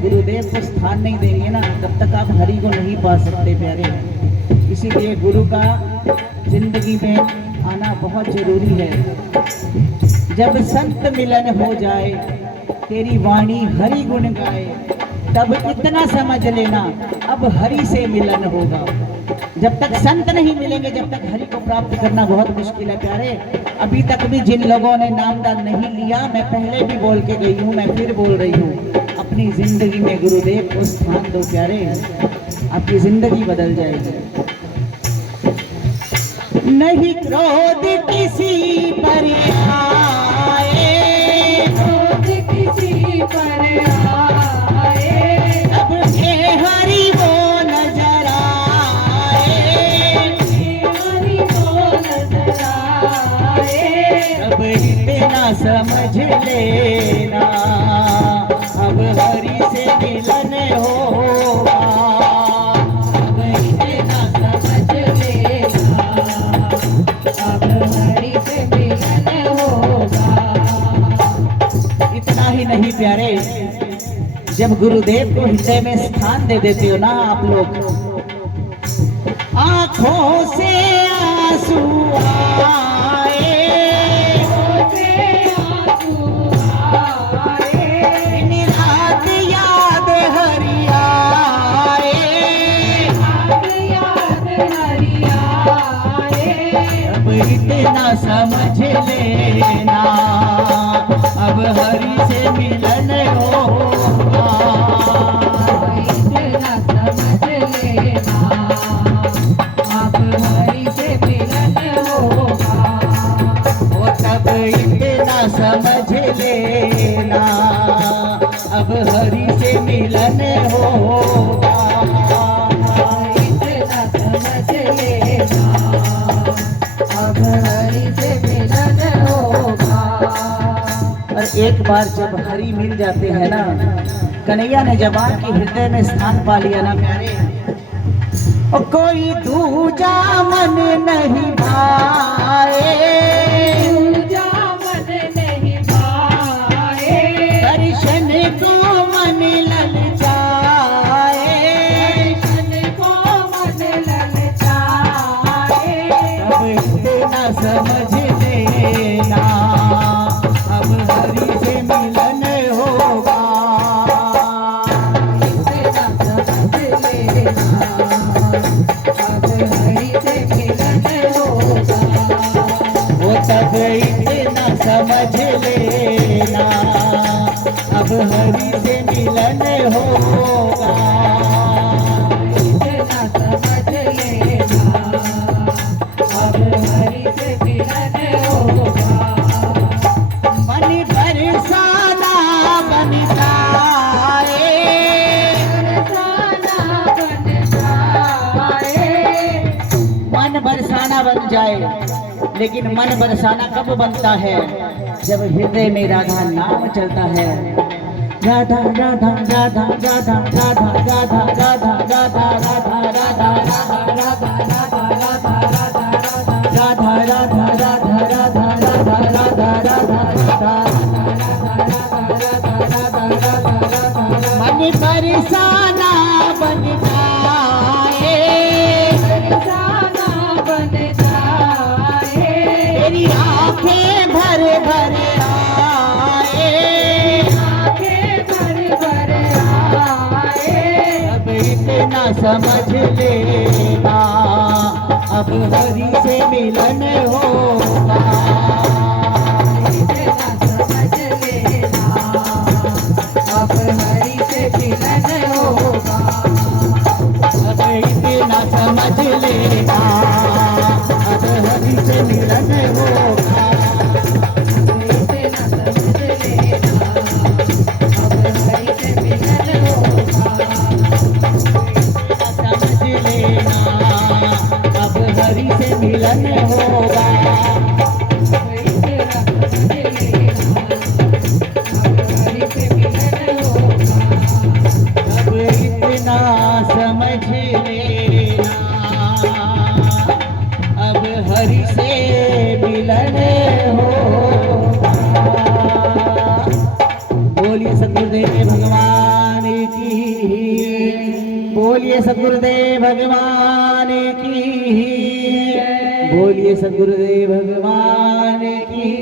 में गुरुदेव को स्थान नहीं देंगे ना, तब तक आप हरि को नहीं पा सकते प्यारे। इसीलिए गुरु का जिंदगी में आना बहुत जरूरी है। जब संत मिलन हो जाए, तेरी वाणी हरि गुण गाए, तब इतना समझ लेना अब हरि से मिलन होगा। जब तक संत नहीं मिलेंगे, जब तक हरि को प्राप्त करना बहुत मुश्किल है प्यारे। अभी तक भी जिन लोगों ने नामदान नहीं लिया, मैं पहले भी बोल के गई हूँ, मैं फिर बोल रही हूँ, अपनी जिंदगी में गुरुदेव को स्थान दो प्यारे, आपकी जिंदगी बदल जाएगी। नहीं क्रोध किसी पर आए, क्रोध किसी पर आए, अब के हरि वो नजर आए, हरि को नजर आए, अब इतना समझ लेना अब हरि से मिलन होगा। अब इतना समझ लेना, अब हरि से मिलन होगा। इतना ही नहीं प्यारे, जब गुरुदेव को हृदय में स्थान दे देते हो ना आप लोग, आंखों से आंसू आए, दिन रात याद हरि आए, अब इतना समझ लेना अब हरि से मिलन होगा। इतना समझ लेना, अब हरि से मिलन होगा। वो तब इतना समझ लेना अब हरि से मिलन होगा। इतना समझ लेना, अब हरि से मिलन होगा। और एक बार जब हरि मिल जाते हैं ना, कन्हैया ने जवान के हृदय में स्थान पा लिया ना प्यारे, और कोई दूजा मन नहीं भाए, दूजा मन नहीं भाए, दर्शन को मन ललचाए, दर्शन को मन ललचाए। अब इतना समझ लेना अब हरि से मिलन होगा। इतना समझ लेना, अब हरि से मिलन होगा। वो तब इतना समझ लेना अब हरि से मिलन होगा। इतना समझ लेना, अब हरि से मिलन होगा। मन बरसाना बन जाए, बरसाना बन जाए, मन बरसाना बन जाए, लेकिन मन बरसाना कब बनता है? जब हृदय में राधा नाम चलता है। राधा राधा राधा राधा राधा राधा राधा राधा राधा राधा राधा राधा राधा राधा राधा मन बरसाना बन जाए, बरसाना बन जाए, तेरी आंखें भर भर आए, आंखें भर भर आए। अब इतना समझ लेना अब हरि से मिलन होगा। इतना समझ लेना, अब हरि से मिलन होगा। अब इतना समझ लेना अब हरि से मिलन होगा। इतना समझ लेना, अब हरि से मिलन होगा। समझ लेना अब हरि से मिलन होगा। बोलिए सद्गुरुदेव भगवान की, बोलिए सद्गुरुदेव भगवान की।